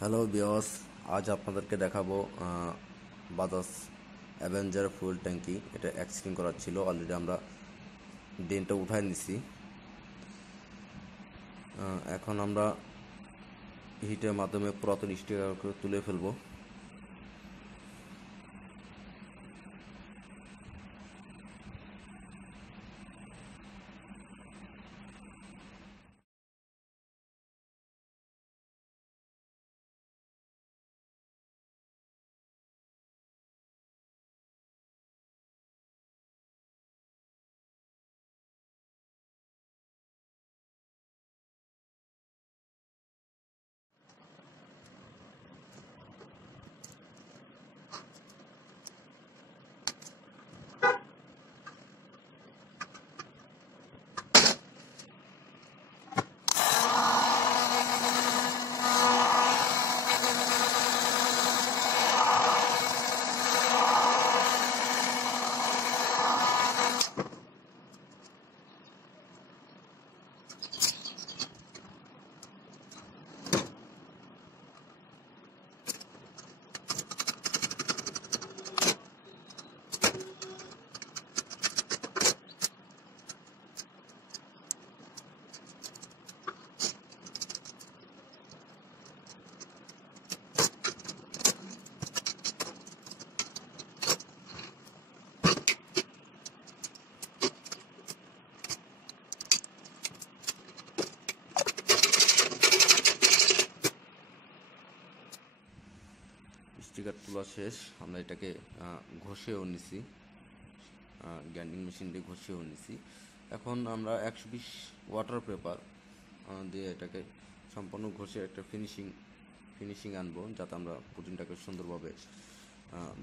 Hello viewers, আজ আপনাদেরকে দেখাবো বাজাজ অ্যাভেঞ্জার ফুয়েল ট্যাঙ্কি। এটা এক্সচেঞ্জ করার ছিল। অলরেডি আমরা ডেন্টটা উঠাই নিছি। এখন আমরা হিটের মাধ্যমে পুরাতন স্টিকারকে তুলে ফেলবো। স্টিকার তোলা শেষ। আমরা এটাকে ঘষেও নিছি, গ্রাইন্ডিং মেশিন দিয়ে ঘষেও নিছি। এখন আমরা 120 ওয়াটার পেপার দিয়ে এটাকে সম্পূর্ণ ঘষে একটা ফিনিশিং আনবো, যাতে আমরা পুডিংটাকে সুন্দরভাবে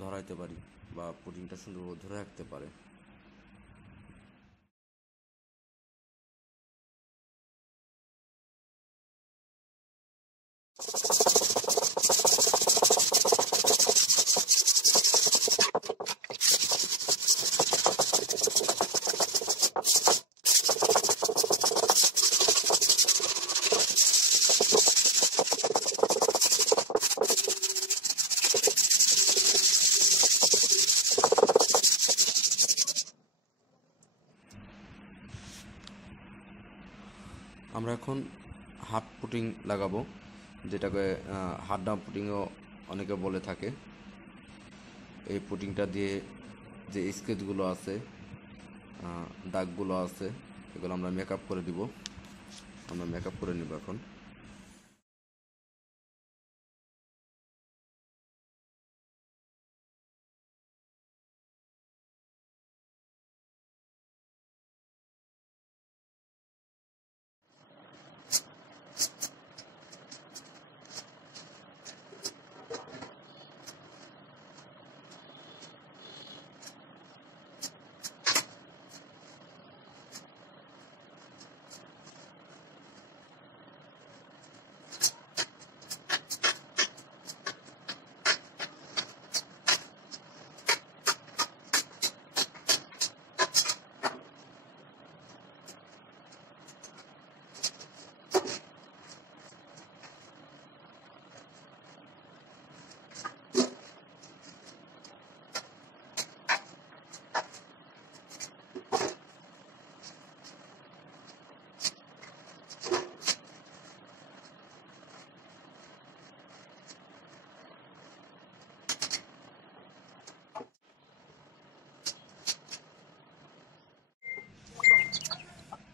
ধরাইতে পারি বা পুডিংটা সুন্দরভাবে ধরে রাখতে পারে। আমরা এখন হাফ পুটিং লাগাবো, যেটাকে হাফ ডাউন পুটিংও অনেকে বলে থাকে। এই পুটিংটা দিয়ে যে স্কেচগুলো আছে, দাগগুলো আছে, এগুলো আমরা মেকআপ করে দিব। আমরা মেকআপ করে নিব এখন।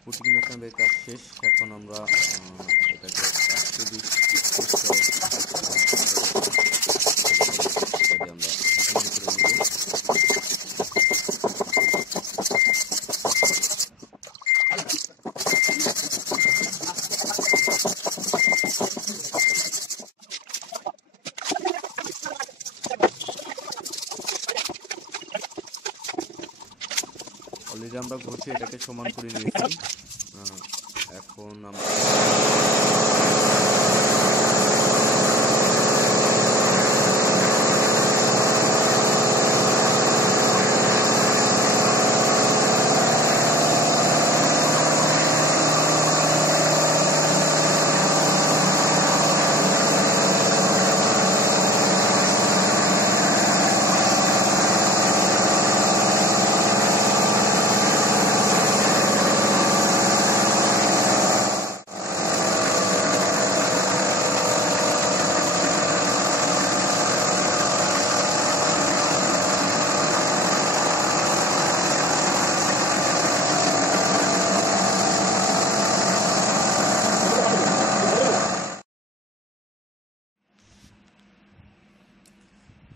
পুটিং মেশিনের কাজ শেষ। এখন আমরা এটাকে 120 আমরা অলরেডি আমরা ঘষে এটাকে সমান করে নিয়েছি। এখন আমরা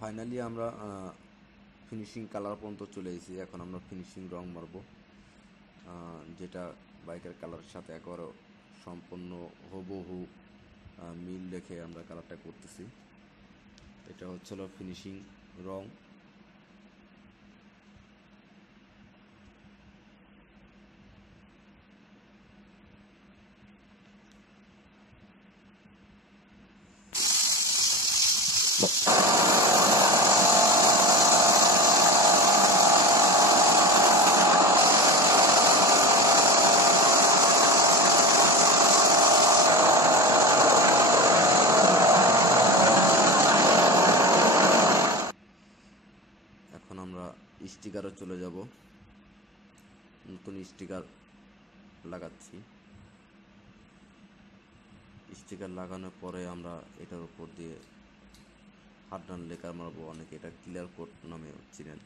ফাইনালি আমরা ফিনিশিং কালার পর্যন্ত চলে এসেছি। এখন আমরা ফিনিশিং রং মারবো, যেটা বাইকের কালারের সাথে একেবারে সম্পূর্ণ হুবহু মিল রেখে আমরা কালারটা করতেছি। এটা হচ্ছিল ফিনিশিং রং। এখন আমরা স্টিকারে চলে যাব, নতুন স্টিকার লাগাচ্ছি। স্টিকার লাগানোর পরে আমরা এটার উপর দিয়ে হার্ডনাল লেকার মারবো, অনেকে এটা ক্লিয়ার কোট নামে চিনেন।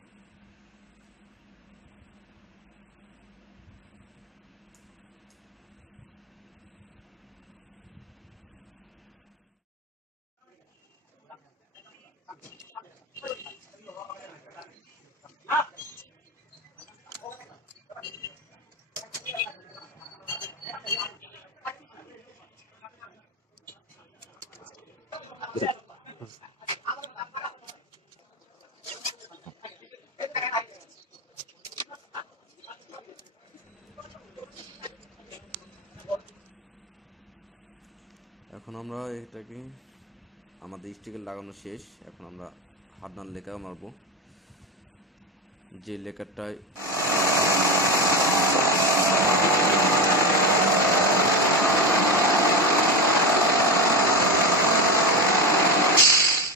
এখন আমরা এটাকে, আমাদের স্টিকার লাগানো শেষ। এখন আমরা হার্ডনাল লেকার মারবো, যে লেকারটায়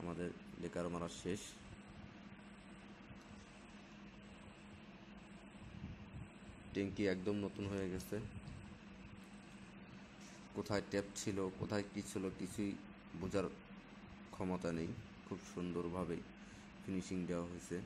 আমাদের লেকার মারা শেষ। ট্যাঙ্কি একদম নতুন হয়ে গেছে। কোথায় ট্যাপ ছিল, কোথায় কী ছিল, কিছুই বোঝার ক্ষমতা নেই। খুব সুন্দরভাবে ফিনিশিং দেওয়া হয়েছে।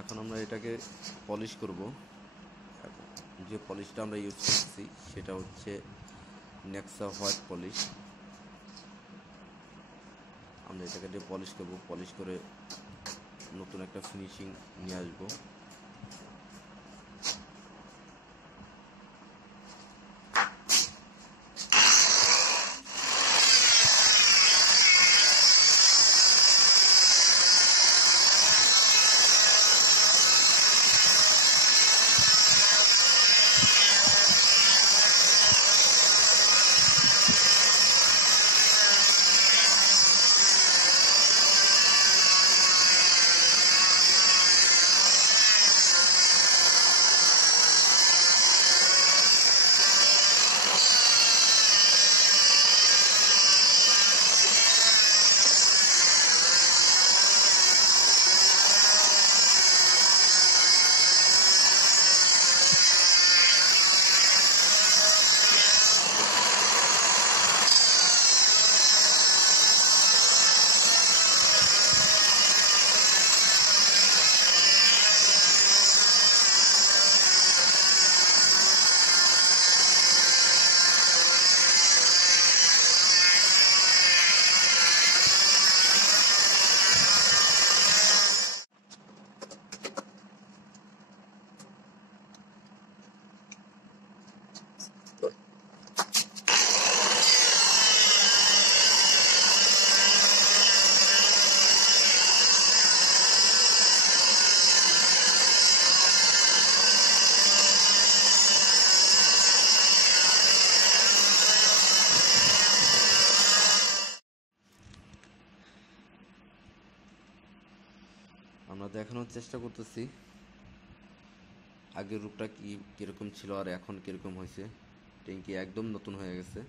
এখন আমরা এটাকে পলিশ করব। যে পলিশটা আমরা ইউজ করছি সেটা হচ্ছে নেক্সা হোয়াইট পলিশ। আমরা এটাকে দিয়ে পলিশ করব, পলিশ করে নতুন একটা ফিনিশিং নিয়ে আসবো। আমরা দেখানোর চেষ্টা করতেছি আগের রূপটা কিরকম ছিল আর এখন কিরকম হয়েছে। ট্যাঙ্কি একদম নতুন হয়ে গেছে,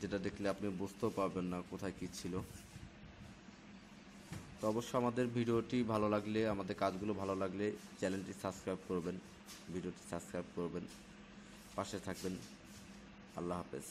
যেটা দেখলে আপনি বুঝতেও পারবেন না কোথায় কি ছিল। তো তো অবশ্যই আমাদের ভিডিওটি ভালো লাগলে, আমাদের কাজগুলো ভালো লাগলে চ্যানেলটি সাবস্ক্রাইব করবেন, ভিডিওটি সাবস্ক্রাইব করবেন, পাশে থাকবেন। আল্লাহ হাফেজ।